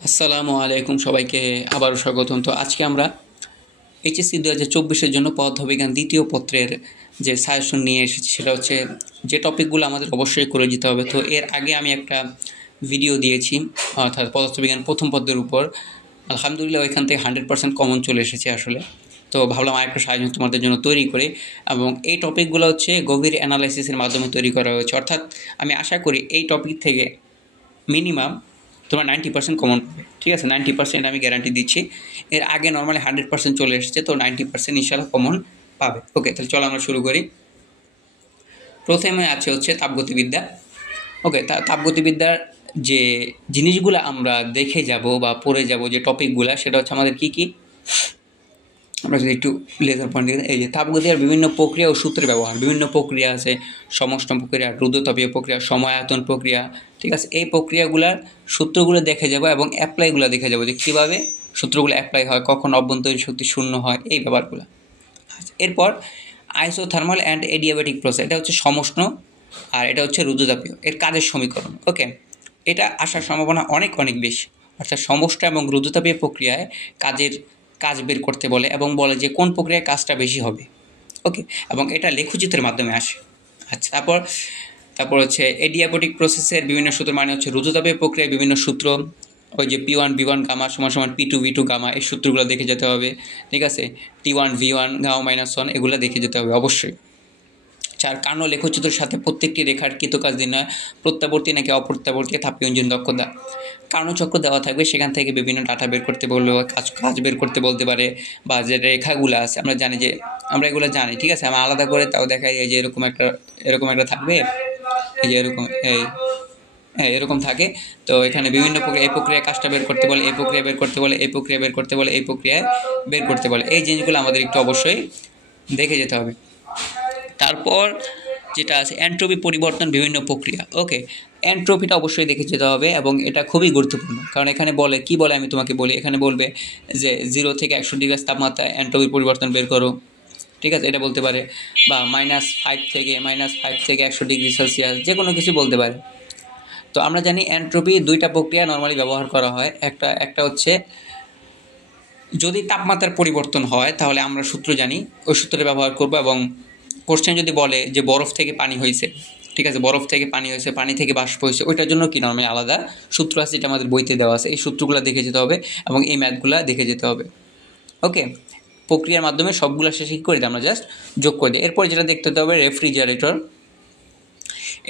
আসসালামু আলাইকুম সবাইকে আবারও স্বাগতম। তো আজকে আমরা এইচএসসি 2024-এর জন্য পদার্থবিজ্ঞান দ্বিতীয় পত্রের যে সাজেশন নিয়ে এসেছি সেটা হচ্ছে যে টপিকগুলো আমাদের অবশ্যই করে যেতে হবে। তো এর আগে আমি একটা ভিডিও দিয়েছি অর্থাৎ পদার্থবিজ্ঞান প্রথম পত্রের উপর। আলহামদুলিল্লাহ ওইখান থেকে 100% কমন চলে এসেছে আসলে। তো ভাবলাম আরেকটা সাজেশন তোমাদের জন্য তৈরি করে, এবং এই টপিকগুলো হচ্ছে গভীর অ্যানালাইসিসের মাধ্যমে তৈরি করা হয়েছে। অর্থাৎ আমি আশা করি এই টপিক থেকে মিনিমাম তোমার 90% কমন পাবে, ঠিক আছে? 90% আমি গ্যারান্টি দিচ্ছি। এর আগে নর্মালি 100% চলে এসেছে, তো 90% ইনশাল্লাহ কমন পাবে। ওকে, তাহলে চলো আমরা শুরু করি। প্রথমে আছে হচ্ছে তাপগতিবিদ্যা। ওকে, তাপগতিবিদ্যার যে জিনিসগুলো আমরা দেখে যাব বা পড়ে যাব, যে টপিকগুলো, সেটা হচ্ছে আমাদের কি কি। আমরা যদি একটু লেজার পয়েন্ট দিই, এই যে তাপগতির বিভিন্ন প্রক্রিয়া ও সূত্রের ব্যবহার। বিভিন্ন প্রক্রিয়া আছে, সমষ্ণ প্রক্রিয়া, রুদ্রতাপীয় প্রক্রিয়া, সময়আয়তন প্রক্রিয়া, ঠিক আছে? এই প্রক্রিয়াগুলোর সূত্রগুলো দেখে যাব এবং অ্যাপ্লাইগুলো দেখে যাব, যে কীভাবে সূত্রগুলো অ্যাপ্লাই হয়, কখন অভ্যন্তরীণ শক্তি শূন্য হয়, এই ব্যাপারগুলো। আচ্ছা, এরপর আইসোথার্মাল অ্যান্ড এডিয়াবেটিক প্রসেস, এটা হচ্ছে সমষ্ণ, আর এটা হচ্ছে রুদ্রতাপীয়, এর কাজের সমীকরণ। ওকে, এটা আসার সম্ভাবনা অনেক অনেক বেশি। অর্থাৎ সমষ্ণ এবং রুদ্রতাপীয় প্রক্রিয়ায় কাজ বের করতে বলে এবং বলে যে কোন প্রক্রিয়ায় কাজটা বেশি হবে। ওকে, এবং এটা লেখচিত্রের মাধ্যমে আসে। আচ্ছা, তারপর হচ্ছে এডিয়াবেটিক প্রসেসের বিভিন্ন সূত্র, মানে হচ্ছে রুদ্রতাপীয় প্রক্রিয়ায় বিভিন্ন সূত্র, ওই যে P1 V1 গামা সমান সমান P2 V2 গামা, এই সূত্রগুলো দেখে যেতে হবে, ঠিক আছে? T1 V1 গামা -1, এগুলো দেখে যেতে হবে অবশ্যই। 4, কার্নো লেখচিত্রের সাথে প্রত্যেকটি রেখার কৃতকাজ নির্ণয়, প্রত্যাবর্তী নাকি অপ্রত্যাবর্তী তাপীয় ইঞ্জিন দক্ষতা। কার্নো চক্র দেওয়া থাকবে, সেখান থেকে বিভিন্ন ডাটা বের করতে বলবে বা কাজ বের করতে বলতে পারে, বা যে রেখাগুলো আছে আমরা জানি, যে আমরা এগুলো জানি, ঠিক আছে? আমরা আলাদা করে তাও দেখাই, যে এরকম একটা থাকবে, এই যে এরকম থাকে। তো এখানে বিভিন্ন প্রক্রিয়া, এই প্রক্রিয়ায় কাজটা বের করতে বলে, এই প্রক্রিয়া বের করতে বলে, এই প্রক্রিয়া বের করতে বলে, এই প্রক্রিয়ায় বের করতে বলে। এই জিনিসগুলো আমাদের একটু অবশ্যই দেখে যেতে হবে। তারপর যেটা আছে এন্ট্রপি পরিবর্তন, বিভিন্ন প্রক্রিয়া। ওকে, এন্ট্রপিটা অবশ্যই দেখে যেতে হবে এবং এটা খুবই গুরুত্বপূর্ণ, কারণ এখানে কি বলে আমি তোমাকে বলি। এখানে বলবে যে 0 থেকে 100 ডিগ্রি তাপমাত্রায় এন্ট্রপি পরিবর্তন বের করো, ঠিক আছে? এটা বলতে পারে। বা -5 থেকে 100 ডিগ্রি সেলসিয়াস, যে কোনো কিছু বলতে পারে। তো আমরা জানি এন্ট্রপি দুইটা প্রক্রিয়া নর্মালি ব্যবহার করা হয়। একটা হচ্ছে যদি তাপমাত্রার পরিবর্তন হয়, তাহলে আমরা সূত্র জানি, ওই সূত্রটা ব্যবহার করব। এবং কোশ্চেন যদি বলে যে বরফ থেকে পানি হয়েছে, ঠিক আছে? বরফ থেকে পানি হয়েছে, পানি থেকে বাষ্প হয়েছে, ওইটার জন্য কি নর্মালি আলাদা সূত্র আছে, যেটা আমাদের বইতে দেওয়া আছে। এই সূত্রগুলো দেখে যেতে হবে এবং এই ম্যাথগুলো দেখে যেতে হবে। ওকে, প্রক্রিয়ার মাধ্যমে সবগুলো শেষে কী করে দিই আমরা, জাস্ট যোগ করে দিই। এরপর যেটা দেখতে হবে রেফ্রিজারেটর।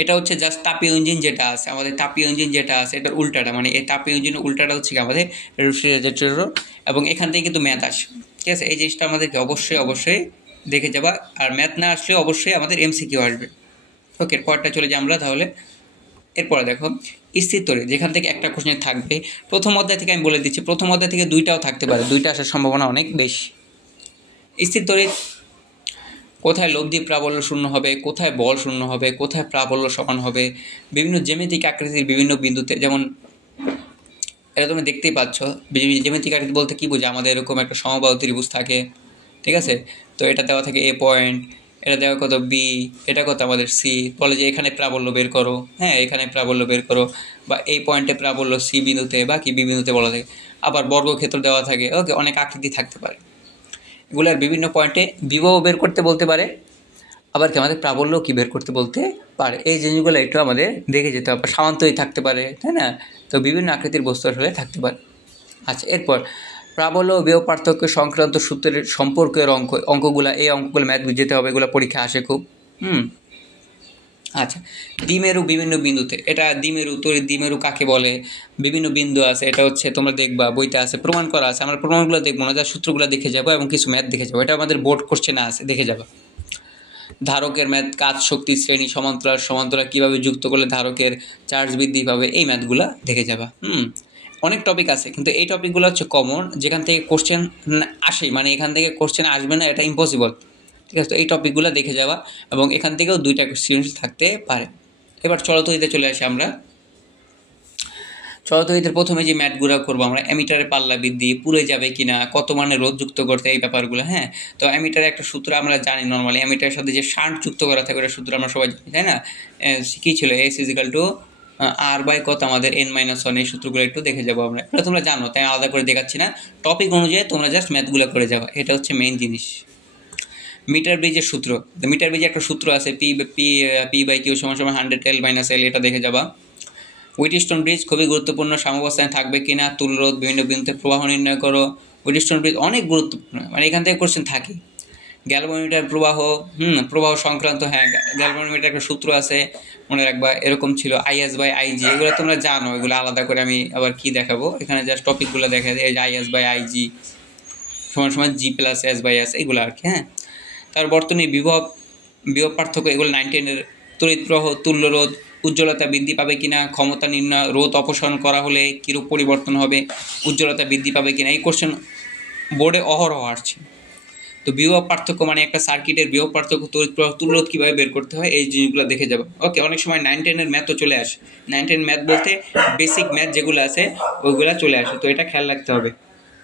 এটা হচ্ছে জাস্ট তাপীয় ইঞ্জিন যেটা আছে, আমাদের তাপীয় ইঞ্জিন যেটা আছে এটার উল্টাটা, মানে এই তাপীয় ইঞ্জিনের উল্টাটা হচ্ছে কি আমাদের রেফ্রিজারেটর। এবং এখান থেকে কিন্তু ম্যাথ আসে, ঠিক আছে? এই জিনিসটা আমাদেরকে অবশ্যই দেখে যাবা। আর ম্যাথ না আসলে অবশ্যই আমাদের MCQ আসবে। ওকে, পরটা চলে যাই আমরা তাহলে। এরপরে দেখো স্থির তড়িৎ, যেখান থেকে একটা কোশ্চেন থাকবে। প্রথম অধ্যায় থেকে আমি বলে দিচ্ছি, প্রথম অধ্যায় থেকে দুইটাও থাকতে পারে, দুইটা আসার সম্ভাবনা অনেক বেশি। স্থির তড়িৎ, কোথায় লব্ধি প্রাবল্য শূন্য হবে, কোথায় বল শূন্য হবে, কোথায় প্রাবল্য সমান হবে, বিভিন্ন জ্যামিতিক আকৃতির বিভিন্ন বিন্দুতে। যেমন এটা তুমি দেখতেই পাচ্ছ, জ্যামিতিক আকৃতি বলতে কী বোঝায়, আমাদের এরকম একটা সমবাহু ত্রিভুজ থাকে, ঠিক আছে? তো এটা দেওয়া থাকে A পয়েন্ট, এটা দেওয়া কত B, এটা কত আমাদের C। বলে যে এখানে প্রাবল্য বের করো, হ্যাঁ এখানে প্রাবল্য বের করো, বা এই পয়েন্টে প্রাবল্য C বিন্দুতে বা কি B বিন্দুতে বলা থাকে। আবার বর্গক্ষেত্র দেওয়া থাকে। ওকে, অনেক আকৃতি থাকতে পারে। এগুলার বিভিন্ন পয়েন্টে বিভব বের করতে বলতে পারে, আবার কি আমাদের প্রাবল্য কি বের করতে বলতে পারে। এই জিনিসগুলো একটু আমাদের দেখে যেতে হবে। সামান্তরিক থাকতে পারে, তাই না? তো বিভিন্ন আকৃতির বস্তু আসলে থাকতে পারে। আচ্ছা, এরপর প্রাবল্য ও বিভব পার্থক্য সংক্রান্ত সূত্রের সম্পর্কের অঙ্কগুলো, এই অঙ্কগুলো ম্যাথ বুঝতে হবে, এগুলো পরীক্ষা আসে খুব। আচ্ছা, দ্বিমেরু বিভিন্ন বিন্দুতে, এটা দ্বিমেরু তড়িৎ দ্বিমেরু কাকে বলে, বিভিন্ন বিন্দু আছে, এটা হচ্ছে তোমরা দেখবা বইতে আছে, প্রমাণ করা আছে। আমরা প্রমাণগুলো দেখবো না, যা সূত্রগুলো দেখে যাবো এবং কিছু ম্যাথ দেখে যাবো। এটা আমাদের বোর্ড কোশ্চেনে আছে, দেখে যাবো। ধারকের ম্যাথ, কাজ শক্তি শ্রেণী, সমান্তরাল কীভাবে যুক্ত করলে ধারকের চার্জ বৃদ্ধি পাবে, এই ম্যাথগুলো দেখে যাবা। অনেক টপিক আছে, কিন্তু এই টপিকগুলো হচ্ছে কমন, যেখান থেকে কোশ্চেন আসেই, মানে এখান থেকে কোশ্চেন আসবে না এটা ইম্পসিবল, ঠিক আছে? তো এই টপিকগুলো দেখে যাওয়া, এবং এখান থেকেও দুইটা সৃজনশীল থাকতে পারে। এবার চলতরিতে চলে আসি আমরা। চলতরিতের প্রথমে যে ম্যাথগুলো করবো আমরা, অ্যামিটারে পাল্লা বৃদ্ধি, পুড়ে যাবে কিনা, কত মানে রোধ যুক্ত করতে, এই ব্যাপারগুলো। হ্যাঁ, তো অ্যামিটারে একটা সূত্র আমরা জানি, নর্মালি অ্যামিটারের সাথে যে শান্ট যুক্ত করা থাকে ওটা সূত্র আমরা সবাই জানি, তাই না? কী ছিল, S = আর বাই কত আমাদের n-1 এই সূত্রগুলো একটু দেখে যাবো আমরা। এটা তোমরা জানো, তাই আলাদা করে দেখাচ্ছি না, টপিক অনুযায়ী তোমরা জাস্ট ম্যাথগুলো করে যাবো, এটা হচ্ছে মেইন জিনিস। মিটার ব্রিজের সূত্র, মিটার ব্রিজে একটা সূত্র আছে P/Q = 100L - L, এটা দেখে যাবা। হুইটস্টোন ব্রিজ খুবই গুরুত্বপূর্ণ, সাম্যাবস্থায় থাকবে কিনা, তুল্যরোধ, বিভিন্ন বিন্দুতে প্রবাহ নির্ণয় করো। হুইটস্টোন ব্রিজ অনেক গুরুত্বপূর্ণ, মানে এখান থেকে কোশ্চেন থাকে। গ্যালভানোমিটার প্রবাহ সংক্রান্ত, হ্যাঁ গ্যালভানোমিটার একটা সূত্র আছে মনে রাখবা, এরকম ছিল IS/IG, এগুলো তোমরা জানো, এগুলো আলাদা করে আমি আবার কি দেখাবো, এখানে জাস্ট টপিকগুলো দেখা যায়, এই যে IS/IG = G+S/S, এগুলো আর কি। হ্যাঁ, তার বর্তনী বিভব পার্থক্য, এগুলো 9-10 তড়িৎ প্রবাহ, তুল্যরোধ, উজ্জ্বলতা বৃদ্ধি পাবে কিনা, ক্ষমতা নির্ণয়, রোধ অপসারণ করা হলে কীরূপ পরিবর্তন হবে, উজ্জ্বলতা বৃদ্ধি পাবে কিনা, এই কোশ্চেন বোর্ডে অহরহ আসছে। তো বিভব পার্থক্য মানে একটা সার্কিটের বিভব পার্থক্য, তড়িৎ প্রবাহ, তুল্যরোধ কীভাবে বের করতে হয়, এই জিনিসগুলো দেখে যাবো। ওকে, অনেক সময় 9-10 ম্যাথও চলে আসে, 9-10 ম্যাথ বলতে বেসিক ম্যাথ যেগুলো আছে ওইগুলো চলে আসে, তো এটা খেয়াল রাখতে হবে।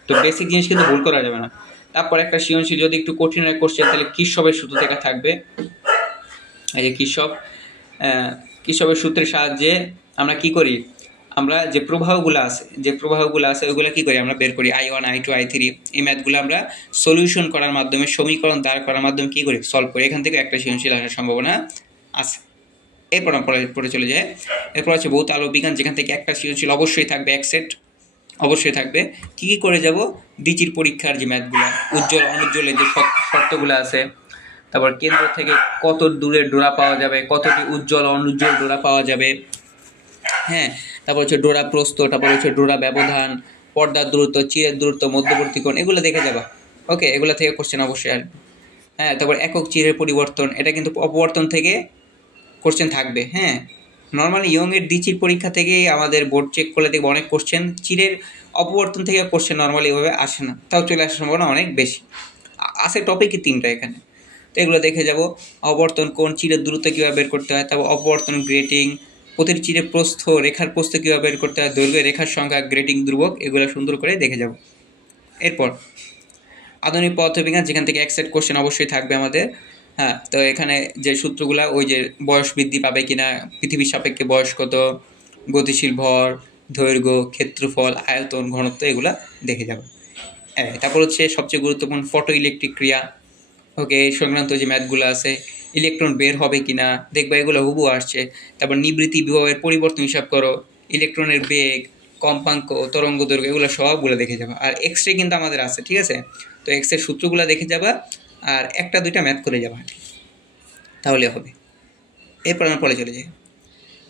তো বেসিক জিনিস কিন্তু ভুল করা যাবে না। তারপর একটা সৃজনশীল যদি একটু কঠিন হয় কোশ্চেন, তাহলে কির্শফের সূত্র থেকে থাকবে। এই যে কির্শফের সূত্রের সাহায্যে আমরা কি করি, আমরা যে প্রবাহগুলো আছে ওইগুলো কী করি, আমরা বের করি I1, I2, I3, এই ম্যাথগুলো আমরা সলিউশন করার মাধ্যমে, সমীকরণ দাঁড় করার মাধ্যমে কী করি, সলভ করি। এখান থেকে একটা সৃজনশীল আসার সম্ভাবনা আছে। এরপর পরে চলে যায়, এরপর আছে ভৌত আলো বিজ্ঞান, যেখান থেকে একটা সৃজনশীল অবশ্যই থাকবে, এক সেট অবশ্যই থাকবে। কী করে যাব, দ্বিচির পরীক্ষার যে ম্যাথগুলো, উজ্জ্বল অনুজ্জ্বলের যে শর্তগুলো আছে, তারপর কেন্দ্র থেকে কত দূরে ডোরা পাওয়া যাবে, কতটি উজ্জ্বল অনুজ্জ্বল ডোরা পাওয়া যাবে, হ্যাঁ, তারপর হচ্ছে ডোরা প্রস্থ, তারপর হচ্ছে ডোরা ব্যবধান, পর্দার দূরত্ব, চিরের দূরত্ব, মধ্যবর্তী কোণ, এগুলো দেখে যাবা। ওকে, এগুলো থেকে কোশ্চেন অবশ্যই আসবে। হ্যাঁ, তারপর একক চিরের পরিবর্তন, এটা কিন্তু অপবর্তন থেকে কোশ্চেন থাকবে। হ্যাঁ, নর্মালি ইয়ংয়ের দ্বিচির পরীক্ষা থেকেই আমাদের বোর্ড চেক করলে দেখবো অনেক কোশ্চেন চিরের অপবর্তন থেকে কোশ্চেন নর্মালি এভাবে আসে না, তাও চলে আসার সম্ভাবনা অনেক বেশি আছে। টপিকই 3টা এখানে, তো এগুলো দেখে যাব। অপবর্তন কোণ, চিরের দূরত্ব কীভাবে বের করতে হয়, তারপর অপবর্তন গ্রেটিং, প্রতিটি চিরের প্রস্থ, রেখার প্রস্থ কীভাবে বের করতে হয়, দৈর্ঘ্য, রেখার সংখ্যা, গ্রেটিং ধ্রুবক, এগুলো সুন্দর করে দেখে যাব। এরপর আধুনিক পদার্থবিজ্ঞান, যেখান থেকে এক সেট কোশ্চেন অবশ্যই থাকবে আমাদের। হ্যাঁ, তো এখানে যে সূত্রগুলো, ওই যে বয়স বৃদ্ধি পাবে কিনা, পৃথিবীর সাপেক্ষে বয়স কত, গতিশীল ভর, দৈর্ঘ্য, ক্ষেত্রফল, আয়তন, ঘনত্ব, এগুলা দেখে যাব। হ্যাঁ, তারপর হচ্ছে সবচেয়ে গুরুত্বপূর্ণ ফটো ইলেকট্রিক ক্রিয়া। ওকে, এই সংক্রান্ত যে ম্যাথগুলো আছে, ইলেকট্রন বের হবে কিনা দেখবা, এগুলো হুবহু আসছে। তারপর নিবৃত্তি বিভবের পরিবর্তন হিসাব করো, ইলেকট্রনের বেগ, কম্পাঙ্ক, তরঙ্গ দৈর্ঘ্য, এগুলো সবগুলো দেখে যাবা। আর এক্স রে কিন্তু আমাদের আছে, ঠিক আছে, তো এক্স এর সূত্রগুলো দেখে যাবা আর 1-2টা ম্যাথ করে যাবা, তাহলে হবে। এরপর আমরা পরে চলে যাই।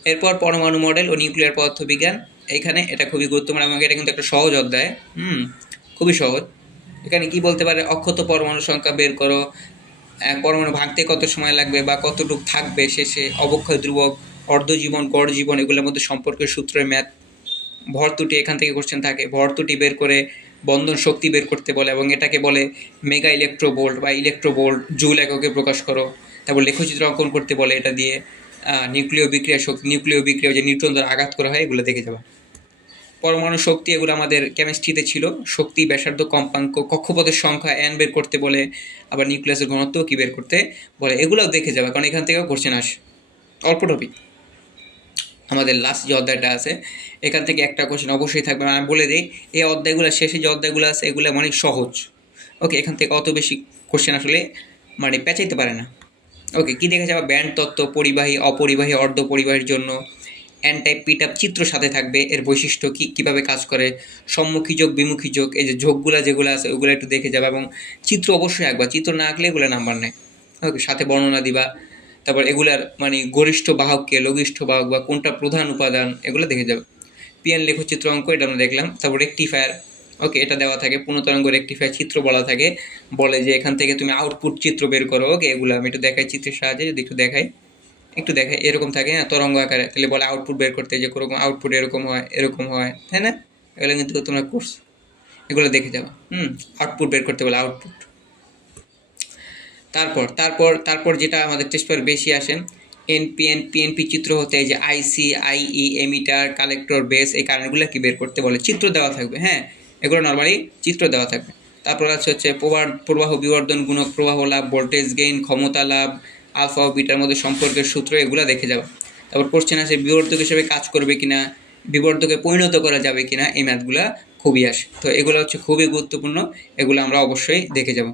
এরপর পরমাণু মডেল ও নিউক্লিয়ার পদার্থবিজ্ঞান, এইখানে এটা খুবই গুরুত্বপূর্ণ এবং এটা কিন্তু একটা সহজ অধ্যায়, খুবই সহজ। এখানে কি বলতে পারে, অক্ষত পরমাণু সংখ্যা বের করো, পরমাণু ভাঙতে কত সময় লাগবে বা কতটুকু থাকবে শেষে, অবক্ষয় ধ্রুবক, অর্ধজীবন, গড় জীবন, এগুলোর মধ্যে সম্পর্কের সূত্রের ম্যাথ। ভর ত্রুটি, এখান থেকে কোশ্চেন থাকে, ভর ত্রুটি বের করে বন্ধন শক্তি বের করতে বলে এবং এটাকে বলে মেগা ইলেকট্রোভোল্ট বা ইলেকট্রোভোল্ট, জুল এককে প্রকাশ করো। তারপর লেখচিত্র অঙ্কন করতে বলে, এটা দিয়ে নিউক্লিয় বিক্রিয়া শক্তি, নিউক্লিয় বিক্রিয়া যে নিউট্রন দ্বারা আঘাত করা হয়, এগুলো দেখে যাবো। পরমাণু শক্তি, এগুলো আমাদের কেমিস্ট্রিতে ছিল, শক্তি, ব্যাসার্ধ, কম্পাঙ্ক, কক্ষপথের সংখ্যা n বের করতে বলে, আবার নিউক্লিয়াসের ঘনত্ব কী বের করতে বলে, এগুলোও দেখে যাবে, কারণ এখান থেকেও কোশ্চেন আসে। অল্প টপিক, আমাদের লাস্ট যে অধ্যায়টা আছে এখান থেকে একটা কোশ্চেন অবশ্যই থাকবে। আমি বলে দিই, এই অধ্যায়গুলো শেষে যে অধ্যায়গুলো আছে এগুলো অনেক সহজ। ওকে, এখান থেকে অত বেশি কোশ্চেন আসলে মানে পেঁচাইতে পারে না। ওকে, কী দেখে যাবে, ব্যান্ড তত্ত্ব, পরিবাহী, অপরিবাহী, অর্ধপরিবাহীর জন্য, এন টাইপ, পি টাইপ, চিত্র সাথে থাকবে, এর বৈশিষ্ট্য কীভাবে কাজ করে, সম্মুখী যোগ, বিমুখী যোগ, এই যে যোগগুলো যেগুলো আছে ওগুলো একটু দেখে যাবে এবং চিত্র অবশ্যই আঁকবা, চিত্র না আঁকলে এগুলো নাম্বার নেয়। ওকে, সাথে বর্ণনা দিবা। তারপর এগুলার মানে গরিষ্ঠ বাহককে, লঘিষ্ঠ বাহক বা কোনটা প্রধান উপাদান, এগুলো দেখে যাবে। পিএন লেখচিত্র অঙ্ক, এটা আমরা দেখলাম। তারপর রেকটিফায়ার, ওকে, এটা দেওয়া থাকে, পূর্ণতরঙ্গ রেকটিফায়ার চিত্র বলা থাকে, বলে যে এখান থেকে তুমি আউটপুট চিত্র বের করো। ওকে, এগুলো আমি একটু দেখাই চিত্রের সাহায্যে, যদি একটু দেখাই, এরকম থাকে, হ্যাঁ, তরঙ্গ আকারে, তাহলে বলে আউটপুট বের করতে, যে কোনো আউটপুট এরকম হয়, তাই না? এগুলো কিন্তু তোমরা কোর্স এগুলো দেখে যাও। আউটপুট বের করতে বলে, আউটপুট। তারপর যেটা আমাদের টেস্ট পেপার বেশি আসে, এনপিএন, পিএনপি চিত্র হতে, এই যে আইসি, আইই, এমিটার, কালেক্টর, বেস, এই কারেন্টগুলো কি বের করতে বলে, চিত্র দেওয়া থাকবে। হ্যাঁ, এগুলো নর্মালি চিত্র দেওয়া থাকবে। তারপর হচ্ছে প্রবাহ বিবর্ধন গুণক, প্রবাহ লাভ, ভোল্টেজ গেইন, ক্ষমতা লাভ, আলফা ও বিটার মধ্যে সম্পর্কের সূত্র, এগুলো দেখে যাবে। তারপর কোশ্চেন আসে বিবর্ধক হিসেবে কাজ করবে কিনা, বিবর্ধকে পরিণত করা যাবে কিনা, এই ম্যাথগুলো খুবই আসে। তো এগুলো হচ্ছে খুবই গুরুত্বপূর্ণ, এগুলো আমরা অবশ্যই দেখে যাব।